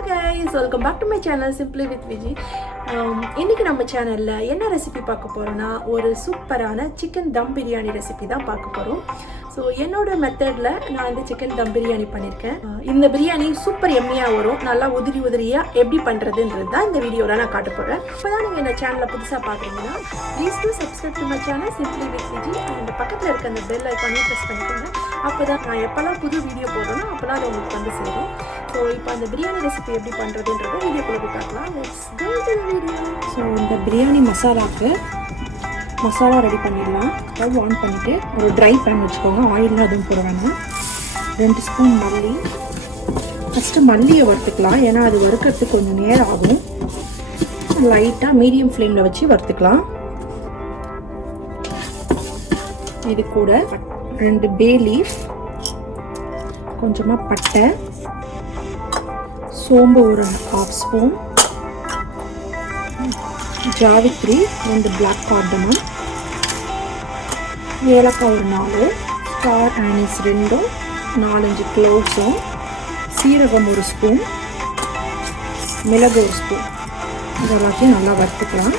Hi guys, welcome back to my channel Simply with Viji. இன்னைக்கு நம்ம சேனல்ல என்ன ரெசிபி பார்க்க போறோம்னா ஒரு சூப்பரான சிக்கன் தம் பிரியாணி ரெசிபி தான் பார்க்க போறோம். ஸோ என்னோட மெத்தட்ல நான் இந்த சிக்கன் தம் பிரியாணி பண்ணியிருக்கேன். இந்த பிரியாணி சூப்பர் எம்மியா வரும். நல்லா உதிரியா எப்படி பண்றதுன்றது தான் இந்த வீடியோல நான் காட்ட போறேன். இப்போதான் நீங்க இந்த சேனலை புதுசா பாக்குறீங்கன்னா please to subscribe to my channel simply with Viji and பக்கத்துல இருக்க அந்த பெல் ஐகானை பிரஸ் பண்ணிக்கோங்க. அப்போதான் நான் எப்பெல்லாம் புது வீடியோ போடுறேனோ அப்பெல்லாம் அது உங்களுக்கு வந்து சேரும். ஸோ இப்போ அந்த பிரியாணி ரெசிபி எப்படி பண்ணுறதுன்றதை வீடியோக்குள்ளே போய் பார்க்கலாம். Let's go to the video. So இந்த பிரியாணி மசாலாவுக்கு மசாலா ரெடி பண்ணிடலாம். ஸ்டவ் ஆன் பண்ணிவிட்டு ஒரு ட்ரை பேன் வச்சுக்கோங்க. ஆயிலில் அதுவும் போட வேணாம். 2 ஸ்பூன் மல்லி. ஃபஸ்ட்டு மல்லியை வறுத்துக்கலாம், ஏன்னா அது வறுக்கிறதுக்கு கொஞ்சம் நேரம் ஆகும். லைட்டாக மீடியம் ஃப்ளேமில் வச்சு வறுத்துக்கலாம். இது கூட 2 பே லீஃப், கொஞ்சமாக பட்டை, சோம்பு ஒரு 1/2 ஸ்பூன், ஜாவித்ரி 2 பிளாக் கார்டமம், ஏலக்காய் ஒரு 4, ஸ்டார் ஆனிஸ் 2, 4-5 க்ளோவ்ஸும், சீரகம் 1 ஸ்பூன், மிளகு 1 ஸ்பூன். இது எல்லாத்தையும் நல்லா வறுத்துக்கலாம்.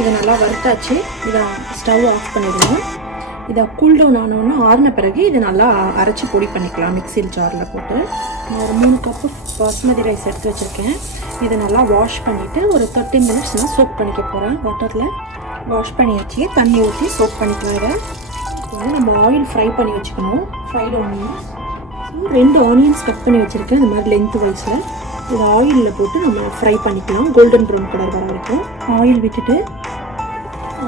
இதை நல்லா வறுத்தாச்சு. இதை ஸ்டவ் ஆஃப் பண்ணிடுவோம். இதை கூல் டவுன் ஆனோன்னா ஆறின பிறகு இதை நல்லா அரைச்சி பொடி பண்ணிக்கலாம் மிக்சியில் ஜாரில் போட்டு. நான் ஒரு 3 கப்பு பாஸ்மதி ரைஸ் எடுத்து வச்சுருக்கேன். இதை நல்லா வாஷ் பண்ணிவிட்டு ஒரு 30 மினிட்ஸ் நான் சோக் பண்ணிக்க போகிறேன். வாட்டரில் வாஷ் பண்ணி வச்சு தண்ணி ஊற்றி சோக் பண்ணிக்கலாம். இதை வந்து நம்ம ஆயில் ஃப்ரை பண்ணி வச்சுக்கணும். ஃப்ரைட் ஆனியன்ஸ் 2 ஆனியன்ஸ் கட் பண்ணி வச்சுருக்கேன். இந்த மாதிரி லென்த் வைஸில் இதை ஆயிலில் போட்டு நம்ம ஃப்ரை பண்ணிக்கலாம். கோல்டன் ப்ரௌன் கலர் வர வரைக்கும் ஆயில் விட்டுட்டு,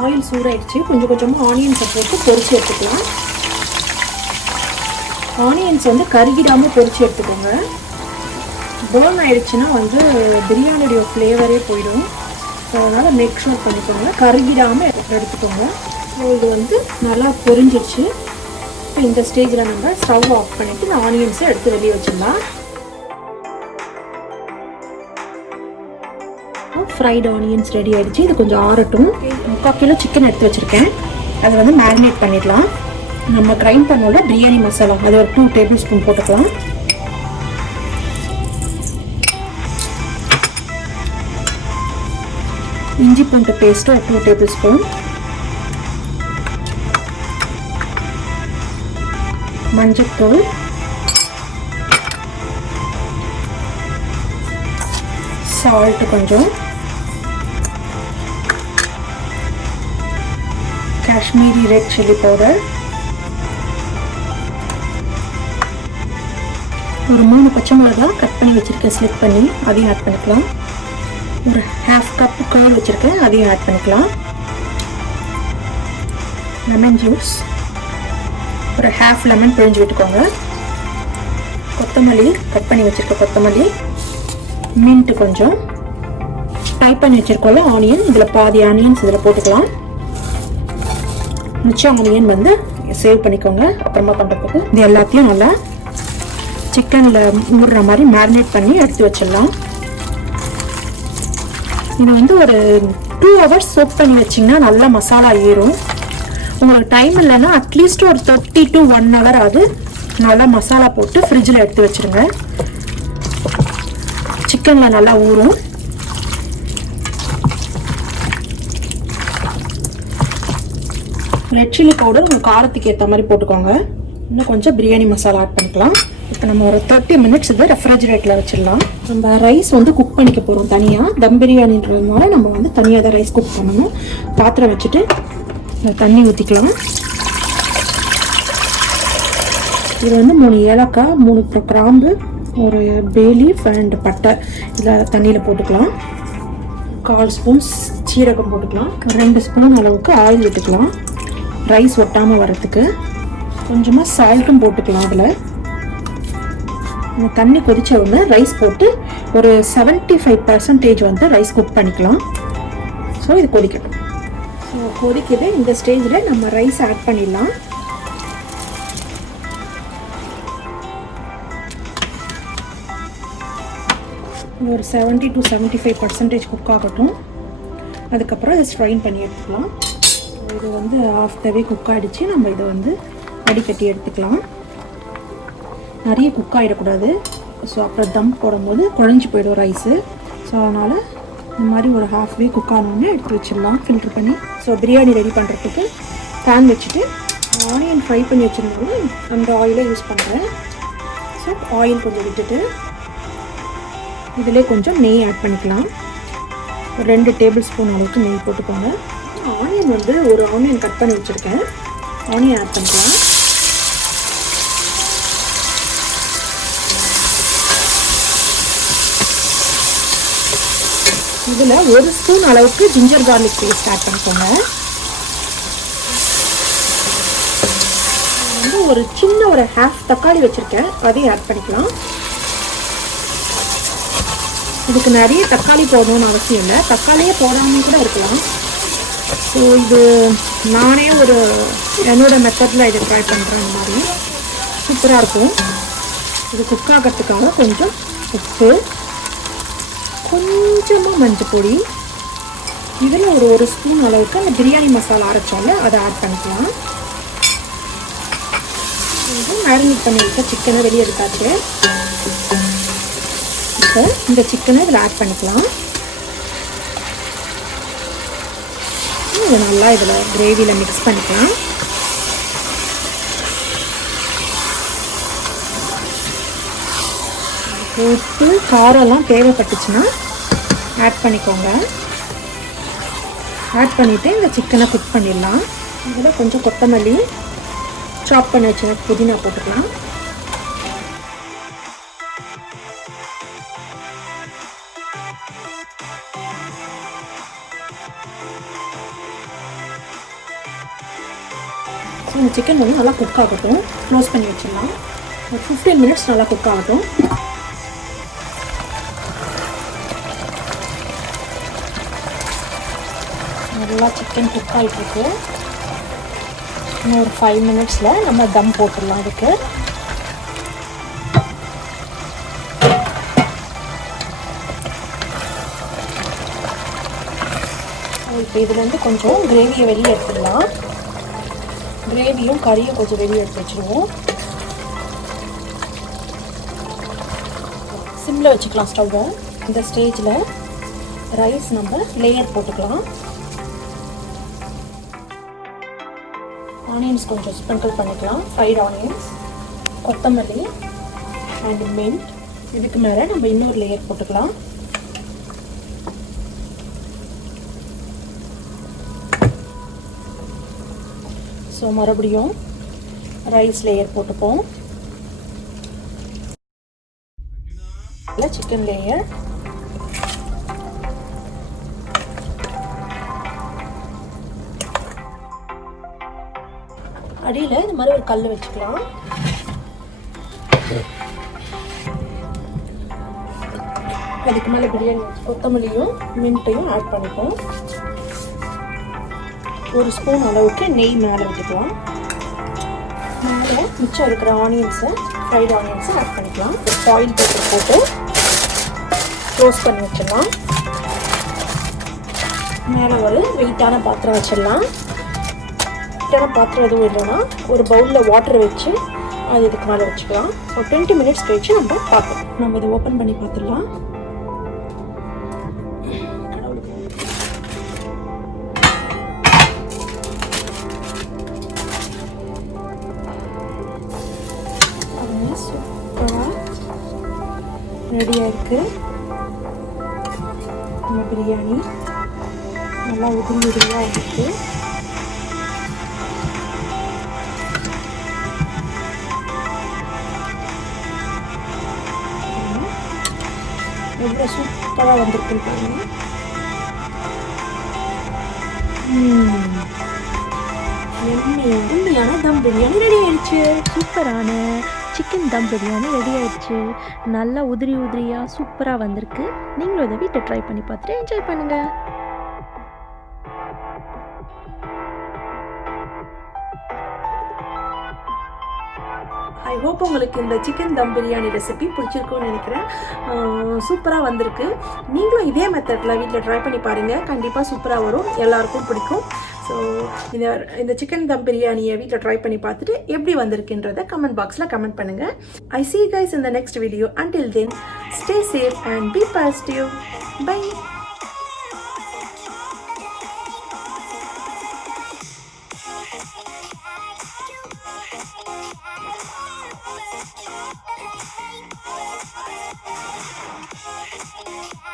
ஆயில் சூடாயிடுச்சு, கொஞ்சம் கொஞ்சமாக ஆனியன்ஸை போட்டு பொரிச்சு எடுத்துக்கலாம். ஆனியன்ஸ் வந்து கருகிடாமல் பொரிச்சு எடுத்துக்கோங்க. பர்ன் ஆயிடுச்சுன்னா வந்து பிரியாணியோடைய ஃப்ளேவரே போயிடும். ஸோ அதனால் மேக் ஷூர் பண்ணிக்கோங்க, கருகிடாமல் எடுத்துக்கோங்க. ஸோ இது வந்து நல்லா பொரிஞ்சிடுச்சு. இப்போ இந்த ஸ்டேஜில் நம்ம ஸ்டவ் ஆஃப் பண்ணிவிட்டு இந்த ஆனியன்ஸை எடுத்து வெளியே வச்சிடலாம். ஃப்ரைட் ஆனியன்ஸ் ரெடி ஆகிடுச்சு. இது கொஞ்சம் ஆறட்டும். 3/4 கிலோ சிக்கன் எடுத்து வச்சுருக்கேன். அதை வந்து மேரினேட் பண்ணிடலாம். நம்ம கிரைண்ட் பண்ணோட பிரியாணி மசாலா அது ஒரு 2 டேபிள் ஸ்பூன் போட்டுக்கலாம். இஞ்சி பூண்டு பேஸ்ட்டு ஒரு 2 டேபிள் ஸ்பூன், மஞ்சள்தூள், சால்ட்டு கொஞ்சம், காஷ்மீரி ரெட் சில்லி பவுடர், ஒரு 3 பச்சை மிளகா கட் பண்ணி வச்சுருக்கேன், ஸ்லிப் பண்ணி அதையும் ஆட் பண்ணிக்கலாம். ஒரு 1/2 கப் கர்ட் வச்சுருக்கேன், அதையும் ஆட் பண்ணிக்கலாம். லெமன் ஜூஸ் ஒரு 1/2 லெமன் பிழிஞ்சு விட்டுக்கோங்க. கொத்தமல்லி கட் பண்ணி வச்சுருக்க கொத்தமல்லி, மின்ட் கொஞ்சம், டைப் பண்ணி வச்சுருக்கோம்ல ஆனியன், இதில் பாதி ஆனியன்ஸ் இதில் போட்டுக்கலாம். மிச்சம் ஆனியன் வந்து சேவ் பண்ணிக்கோங்க அப்புறமா பண்ணுறதுக்கு. இது எல்லாத்தையும் நல்லா சிக்கனில் ஊறுற மாதிரி மேரினேட் பண்ணி எடுத்து வச்சிடலாம். இது வந்து ஒரு 2 ஹவர்ஸ் சோக் பண்ணி வச்சிங்கன்னா நல்லா மசாலா ஏறும். உங்களுக்கு டைம் இல்லைன்னா அட்லீஸ்ட் ஒரு 30 to 1 hour ஆகுது. நல்லா மசாலா போட்டு ஃப்ரிட்ஜில் எடுத்து வச்சுருங்க. சிக்கனில் நல்லா ஊறும். ரெட் சில்லி பவுடர் உங்கள் காரத்துக்கு ஏற்ற மாதிரி போட்டுக்கோங்க. இன்னும் கொஞ்சம் பிரியாணி மசாலா ஆட் பண்ணிக்கலாம். இப்போ நம்ம ஒரு 30 மினிட்ஸ் இதை ரெஃப்ரிஜரேட்டரில் வச்சிடலாம். நம்ம ரைஸ் வந்து குக் பண்ணிக்க போகிறோம் தனியாக. தம் பிரியாணின்றதுனால நம்ம வந்து தனியாக தான் ரைஸ் குக் பண்ணணும். பாத்திரம் வச்சுட்டு தண்ணி ஊற்றிக்கலாம். இது வந்து 3 ஏலக்காய், 3 கிராம்பு, ஒரு பே லீஃப் அண்ட் பட்டை இதில் தண்ணியில் போட்டுக்கலாம். 1/4 ஸ்பூன் சீரகம் போட்டுக்கலாம். 2 ஸ்பூன் அளவுக்கு ஆயில் விட்டுக்கலாம் ரைஸ் ஒட்டாமல் வரத்துக்கு. கொஞ்சமாக சால்ட்டும் போட்டுக்கலாம். அதில் தண்ணி கொதிச்ச உடனே ரைஸ் போட்டு ஒரு 75% வந்து ரைஸ் குக் பண்ணிக்கலாம். ஸோ இது கொதிக்கட்டும். ஸோ கொதிக்குது. இந்த ஸ்டேஜில் நம்ம ரைஸ் ஆட் பண்ணிடலாம். ஒரு 70 to 75% குக் ஆகட்டும். அதுக்கப்புறம் இதை ஸ்ட்ரைன் பண்ணி எடுத்துக்கலாம். இது வந்து ஆஃப் த வே குக் ஆகிடுச்சு. நம்ம இதை வந்து வடிகட்டி எடுத்துக்கலாம். நிறைய குக் ஆகிடக்கூடாது. ஸோ அப்புறம் தம் போடும்போது குழஞ்சி போயிடும் ரைஸு. ஸோ அதனால் இந்த மாதிரி ஒரு ஹாஃப்வே குக் ஆனோடனே எடுத்து வச்சிடலாம் ஃபில்ட்ரு பண்ணி. ஸோ பிரியாணி ரெடி பண்ணுறதுக்கு பேன் வச்சுட்டு ஆனியன் ஃப்ரை பண்ணி வச்சுருந்தோம்னா அந்த ஆயிலை யூஸ் பண்ணுறேன். ஸோ ஆயில் கொஞ்சம் விட்டுட்டு இதிலே கொஞ்சம் நெய் ஆட் பண்ணிக்கலாம். ஒரு 2 டேபிள் ஸ்பூன் அளவுக்கு நெய் போட்டுக்கோங்க. ஆனியன் வந்து ஒரு ஆனியன் கட் பண்ணி வச்சுருக்கேன். ஆனியன் ஆட் பண்ணிக்கலாம். இதில் 1 ஸ்பூன் அளவுக்கு ஜிஞ்சர் கார்லிக் பேஸ்ட் ஆட் பண்ணிக்கோங்க. வந்து ஒரு சின்ன ஒரு ஹாஃப் தக்காளி வச்சுருக்கேன், அதையும் ஆட் பண்ணிக்கலாம். இதுக்கு நிறைய தக்காளி போடணும்னு அவசியம் இல்லை, தக்காளியே போடாமல் கூட இருக்கலாம். ஸோ இது நானே என்னோடய மெத்தடில் இதை ட்ரை பண்ணுறேன். இந்த மாதிரி சூப்பராக இருக்கும். இது குக் ஆகிறதுக்காக கொஞ்சம் உப்பு, கொஞ்சமாக மஞ்சள் பொடி, இதில் ஒரு ஸ்பூன் அளவுக்கு அந்த பிரியாணி மசாலா அரைச்சோம்ல அதை ஆட் பண்ணிக்கலாம். இது மேரினேட் பண்ணி வச்ச சிக்கனை வெளியே எடுத்தாச்சு. இப்போ இந்த சிக்கனை இதில் ஆட் பண்ணிக்கலாம். இதை நல்லா இதில் கிரேவியில் மிக்ஸ் பண்ணிக்கலாம். உப்பு காரம்லாம் தேவைப்பட்டுச்சுன்னா ஆட் பண்ணிக்கோங்க. ஆட் பண்ணிவிட்டு இந்த சிக்கனை குக் பண்ணிடலாம். இதில் கொஞ்சம் கொத்தமல்லி, சாப் பண்ணி வச்சு புதினா போட்டுக்கலாம். ஸோ இந்த சிக்கன் வந்து நல்லா குக் ஆகட்டும். க்ளோஸ் பண்ணி வச்சிடலாம். ஒரு 15 மினிட்ஸ் நல்லா குக் ஆகட்டும். நல்லா சிக்கன் குக் ஆகிட்டுருக்கு. இன்னும் ஒரு 5 மினிட்ஸில் நம்ம தம் போட்டுடலாம். அதுக்கு இப்போ இதுலேருந்து கொஞ்சம் கிரேவியை வெளியே எடுத்துடலாம். கிரேவியும் கறியும் கொஞ்சம் வெளியே எடுத்து வச்சுருவோம். சிம்மில் வச்சுக்கலாம் ஸ்டவ்வை. இந்த ஸ்டேஜில் ரைஸ் நம்ம லேயர் போட்டுக்கலாம். ஆனியன்ஸ் கொஞ்சம் ஸ்ப்ரிங்கிள் பண்ணிக்கலாம். ஃப்ரைட் ஆனியன்ஸ், கொத்தமல்லி அண்ட் மின்ட். இதுக்கு மேலே நம்ம இன்னொரு லேயர் போட்டுக்கலாம். ஸோ மறுபடியும் ரைஸ் லேயர் போட்டுப்போம். சிக்கன் லேயர், அடியில் இந்த மாதிரி ஒரு கல் வச்சுக்கலாம். அதுக்கு மேலே பிரியாணி கொத்தமல்லியும் மின்ட்டையும் ஆட் பண்ணிப்போம். ஒரு ஸ்பூன் அளவுக்கு நெய் மேலே விட்டுக்கலாம். மேலே மிச்சம் இருக்கிற ஆனியன்ஸை, ஃப்ரைட் ஆனியன்ஸை ஆட் பண்ணிக்கலாம். ஃபாயில் பேப்பர் போட்டு க்ளோஸ் பண்ணி வச்சிடலாம். மேலே ஒரு வெயிட்டான பாத்திரம் வச்சிடலாம். வெயிட்டான பாத்திரம் எதுவும் இல்லைன்னா ஒரு பவுலில் வாட்டர் வச்சு அது இதுக்கு மேலே வச்சுக்கலாம். ஒரு 20 மினிட்ஸ் கழிச்சு நம்ம பார்ப்போம். நம்ம இதை ஓப்பன் பண்ணி பார்த்துடலாம். ரெடியாக இருக்குது நம்ம பிரியாணி. நல்லா உதிரியாக இருக்குது. எவ்வளோ சூப்பராக வந்திருக்குன்னு பாருங்க. எம்மியான தம் பிரியாணி ரெடி ஆயிடுச்சு. சூப்பரான சிக்கன் தம் பிரியாணி ரெடி ஆயிடுச்சு. நல்லா உதிரியாக சூப்பராக வந்திருக்கு. நீங்களும் இதை வீட்டை ட்ரை பண்ணி பார்த்துட்டு என்ஜாய் பண்ணுங்கள். ஐ ஹோப் உங்களுக்கு இந்த சிக்கன் தம் பிரியாணி ரெசிபி பிடிச்சிருக்குன்னு நினைக்கிறேன். சூப்பராக வந்திருக்கு. நீங்களும் இதே மெத்தடில் வீட்டில் ட்ரை பண்ணி பாருங்கள். கண்டிப்பாக சூப்பராக வரும், எல்லாருக்கும் பிடிக்கும். ஸோ இந்த சிக்கன் தம் பிரியாணியை வீட்டில் ட்ரை பண்ணி பார்த்துட்டு எப்படி வந்திருக்குன்றதை கமெண்ட் பாக்ஸில் கமெண்ட் பண்ணுங்கள். I see you guys in the next video. Until then, stay safe and be positive. Bye.